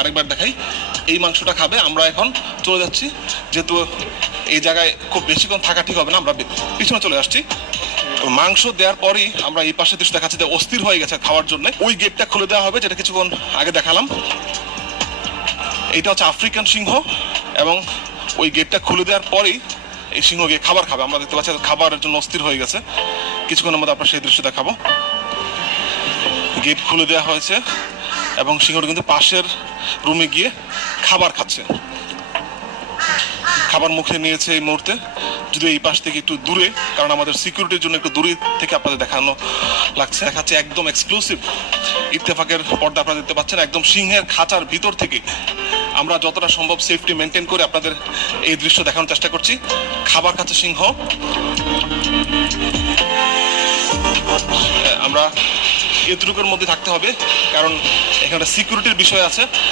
আরেকবার দেখাই, এই মাংসটা খাবে। আমরা এখন চলে যাচ্ছি, যেহেতু এই জায়গায় খুব বেশিক্ষণ থাকা ঠিক হবে না, আমরা পিছনে চলে আসছি। মাংস দেওয়ার পরই আমরা এই পাশে দৃশ্য দেখাচ্ছি যে অস্থির হয়ে গেছে খাওয়ার জন্য। ওই গেটটা খুলে দেওয়া হবে, যেটা কিছুক্ষণ আগে দেখালাম। এটা হচ্ছে আফ্রিকান সিংহ, এবং ওই গেটটা খুলে দেওয়ার পরেই এই সিংহ গিয়ে খাবার খাবে। আমরা দেখতে পাচ্ছি খাবারের জন্য অস্থির হয়ে গেছে। কিছুক্ষণের মধ্যে আপনার সেই দৃশ্য দেখাবো। গেট খুলে দেওয়া হয়েছে এবং সিংহটা কিন্তু পাশের রুমে গিয়ে খাবার খাচ্ছে, খাবার মুখে নিয়েছে এই মুহূর্তে। যদি এই পাশ থেকে একটু দূরে, কারণ আমাদের সিকিউরিটির জন্য একটু দূরে থেকে আপনাদের দেখানো লাগছে, দেখাচ্ছে একদম এক্সক্লুসিভ ইত্তেফাকের পর্দা আপনারা দেখতে পাচ্ছেন। একদম সিংহের খাঁচার ভিতর থেকে আমরা যতটা সম্ভব সেফটি মেনটেন করে আপনাদের এই দৃশ্য দেখানোর চেষ্টা করছি। খাবার খাচ্ছে সিংহ। আমরা এতটুকুর মধ্যে থাকতে হবে, কারণ এখানে সিকিউরিটির বিষয় আছে।